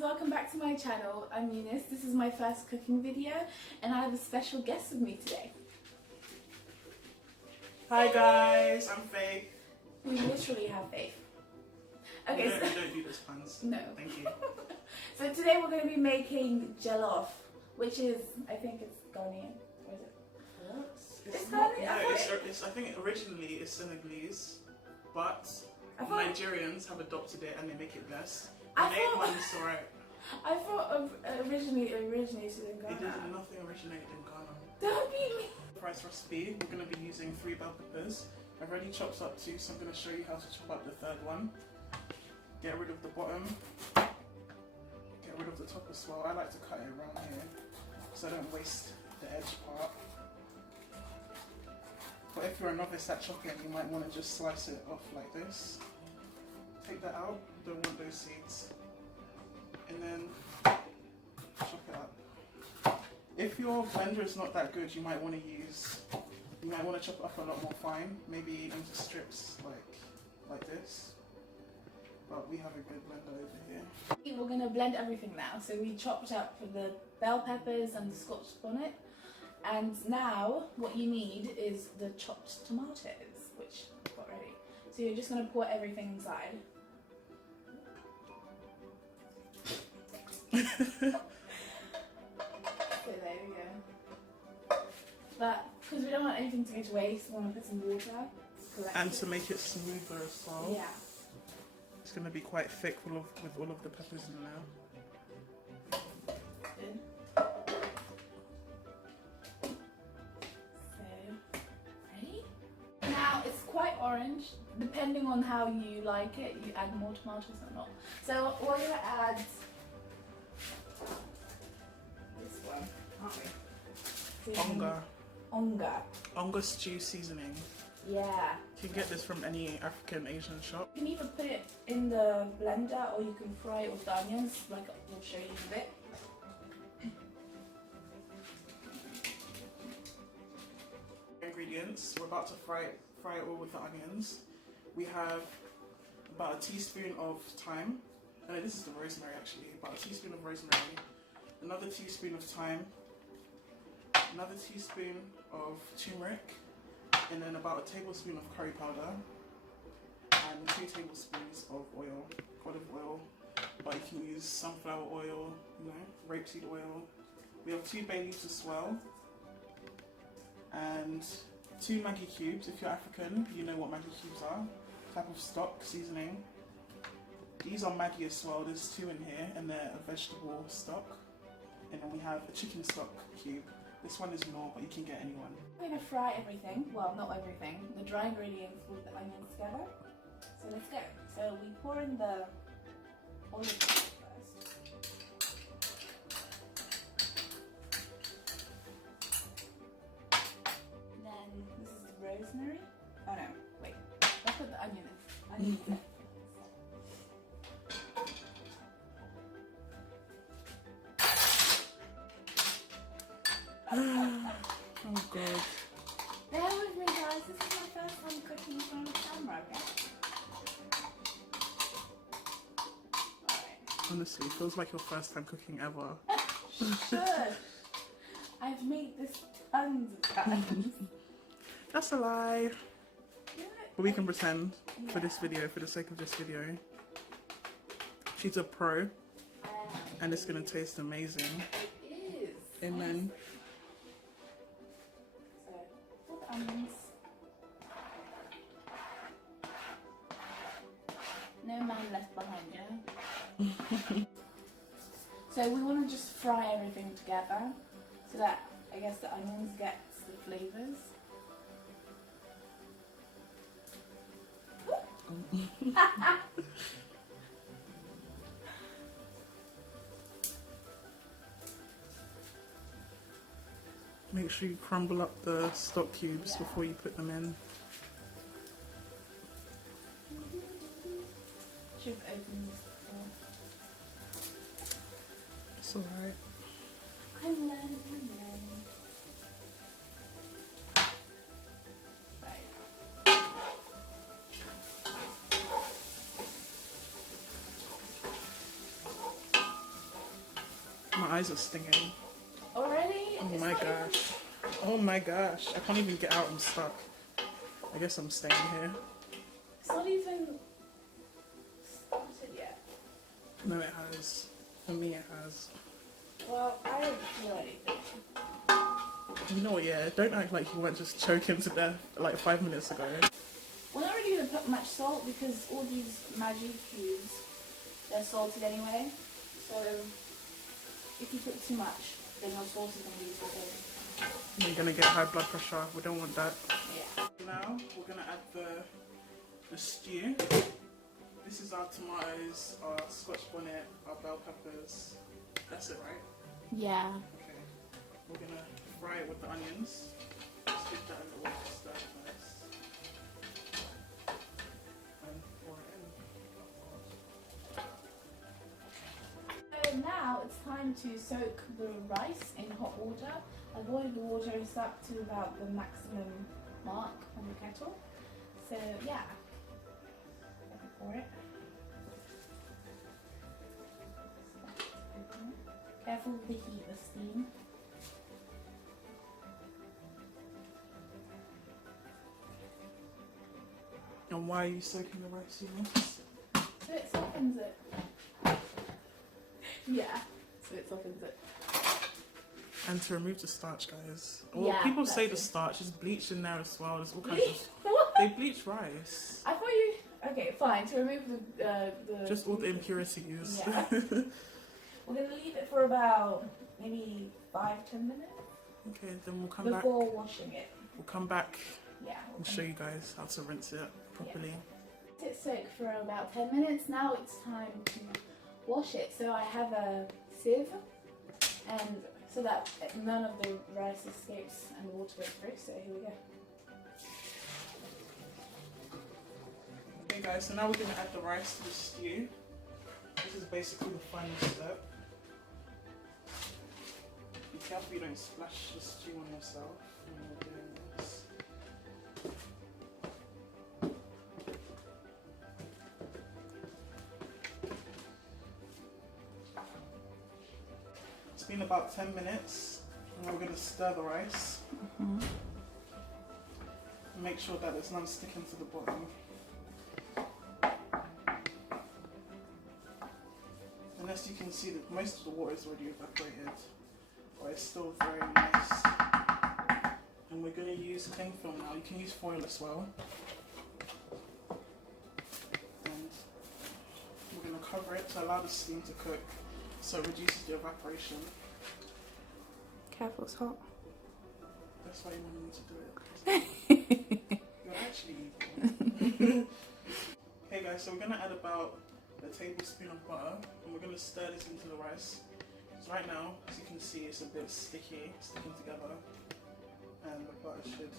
Welcome back to my channel. I'm Eunice. This is my first cooking video and I have a special guest with me today. Hi guys, I'm Faith. We literally have Faith. Okay, We don't do those puns. No. Thank you. So today we're going to be making jollof, which is, I think it's Ghanaian. Or is it? What? It's not. Ghanaian? No, I think originally it's Senegalese, but Nigerians have adopted it and they make it less. The name one's alright. I thought originally it originated in Ghana. It did nothing originated in Ghana. Don't be me. Rice recipe, we're going to be using 3 bell peppers. I've already chopped up 2, so I'm going to show you how to chop up the 3rd one. Get rid of the bottom. Get rid of the top as well. I like to cut it around here so I don't waste the edge part. But if you're a novice at chopping, you might want to just slice it off like this. Take that out, don't want those seeds. And then chop it up. If your blender is not that good, you might want to chop it up a lot more fine, maybe into strips like this. But we have a good blender over here. We're going to blend everything now. So we chopped up the bell peppers and the scotch bonnet. And now what you need is the chopped tomatoes, which I've got ready. So you're just going to pour everything inside. So there we go. But because we don't want anything to go to waste, we want to put some water. And to make it smoother as well. Yeah. It's going to be quite thick with all of the peppers in there. Good. So, ready? Now it's quite orange. Depending on how you like it, you add more tomatoes or not. So we're going to add this one, aren't we? Onga stew seasoning. Yeah. You can get this from any African Asian shop. You can either put it in the blender or you can fry it with the onions, like we'll show you in a bit. Ingredients. We're about to fry it all with the onions. We have about a teaspoon of thyme. No, this is the rosemary actually. About a teaspoon of rosemary. Another teaspoon of thyme. Another teaspoon of turmeric. And then about a tablespoon of curry powder. And 2 tablespoons of oil, olive oil. But you can use sunflower oil, rapeseed oil. We have 2 bay leaves as well. And 2 Maggi cubes. If you're African, you know what Maggi cubes are. Type of stock seasoning. These are Maggi as well. There's 2 in here, and they're a vegetable stock. And then we have a chicken stock cube. This one is Knorr, but you can get anyone. We're going to fry everything. Well, not everything. The dry ingredients with the onions together. So let's go. So we pour in the olive oil first. Then this is the rosemary. Oh no, wait. Let's put the onions. Onions in. Oh god. Bear with me guys, this is my first time cooking in front of the camera, okay? Alright. Honestly, it feels like your first time cooking ever. Shush! I've made this tons of times. That's a lie. Yeah. But we can pretend for this video, for the sake of this video. She's a pro. And it's gonna taste amazing. It is. Amen. Onions. No man left behind, yeah? So we want to just fry everything together so that I guess the onions get the flavours. Make sure you crumble up the stock cubes before you put them in. Should have opened this before. It's alright. I'm learning. My eyes are stinging. Already? Oh my gosh. Oh my gosh. I can't even get out. I'm stuck. I guess I'm staying here. It's not even started yet. No, it has. For me, it has. Well, I don't feel anything. You know what, yeah, don't act like you weren't just choking to death like 5 minutes ago. We're not really going to put much salt because all these Maggi cubes, they're salted anyway. So if you put too much, then your sauce is going to be too big. You're going to get high blood pressure. We don't want that. Yeah. Now we're going to add the stew. This is our tomatoes, our scotch bonnet, our bell peppers. That's it, right? Yeah. Okay. We're going to fry it with the onions. Just give that a little stir first. And pour it in. So now it's time to soak the rice in hot water. I boiled the water up to about the maximum mark on the kettle. So yeah, I can pour it. Careful with the heat, the steam. And why are you soaking the rice in this? So it softens it. Yeah, so it softens it. And to remove the starch, guys. Well, Yeah, people say the that's it. starch is bleached in there as well. There's all kinds of... What? They bleach rice. I thought you... Okay, fine. To remove the Just all the impurities. Yeah. We're going to leave it for about maybe 5-10 minutes Okay, then we'll come back. before washing it. We'll come back Yeah. and show you guys how to rinse it properly. Let it soak for about 10 minutes. Now it's time to wash it. So I have a sieve, and so that none of the rice escapes and water goes through. So here we go. Okay guys, so now we're going to add the rice to the stew. This is basically the final step. Be careful you don't splash the stew on yourself when you're doing this. It's been about 10 minutes and we're going to stir the rice. And make sure that there's none sticking to the bottom. And as you can see, that most of the water is already evaporated, but it's still very nice. And we're going to use cling film now. You can use foil as well. And we're going to cover it to allow the steam to cook, so it reduces the evaporation. Careful, it's hot. That's why you wanted me to do it. You're actually evil. Okay guys, so we're going to add about a tablespoon of butter, and we're going to stir this into the rice. So right now, as you can see, it's a bit sticky, sticking together, and the butter should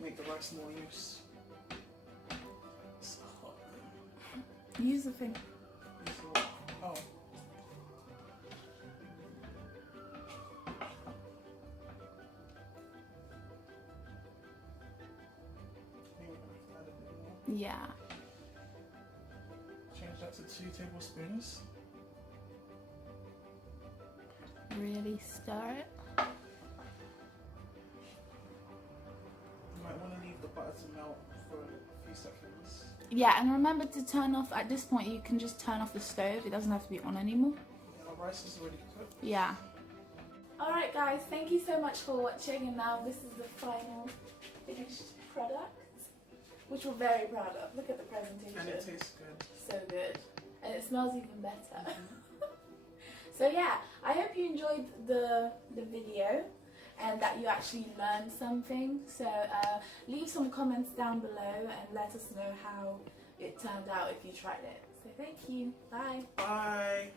make the rice more loose. It's hot. Use the thing. Oh. I think we're going to have to add a bit more. Yeah. Change that to 2 tablespoons. Really stir it. You might want to leave the butter to melt for a few seconds. Yeah, and remember to turn off, at this point you can just turn off the stove. It doesn't have to be on anymore. Yeah, our rice is already cooked. Yeah. Alright guys, thank you so much for watching, and now this is the final finished product, which we're very proud of. Look at the presentation. And it tastes good. So good. And it smells even better. So yeah, I hope you enjoyed the video and that you actually learned something. So leave some comments down below and let us know how it turned out if you tried it. So thank you. Bye. Bye.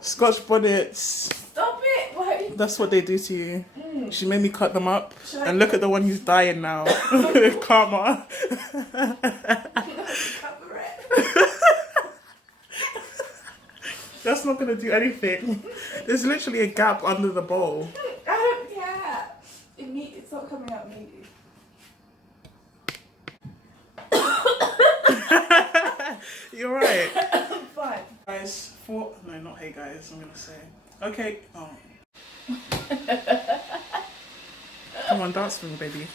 Scotch bonnets. Stop it! Why? That's what they do to you. She made me cut them up. Should I And look at the one who's dying now. Karma. cover it? That's not going to do anything. There's literally a gap under the bowl. I don't care. It's not coming out maybe. Not hey guys, I'm gonna say. Okay. Oh. Come on, dance for me, baby.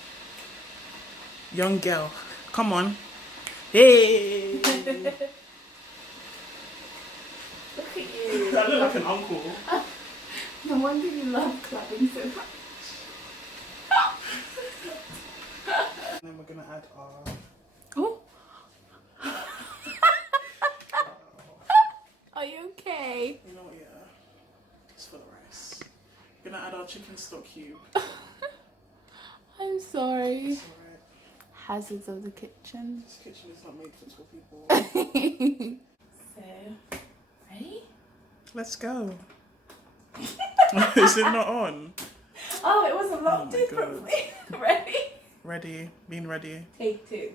Young girl. Come on. Hey! Look at you. I look like an uncle. No wonder you love clapping so much. And then we're gonna add our... Oh. Are you okay? You know what, yeah. It's for the rice. Gonna add our chicken stock cube. I'm sorry. It's alright. Hazards of the kitchen. This kitchen is not made for tall people. So, ready? Let's go. Is it not on? Oh, it wasn't locked Oh my in God. properly. Ready? Ready. Being ready. Take 2.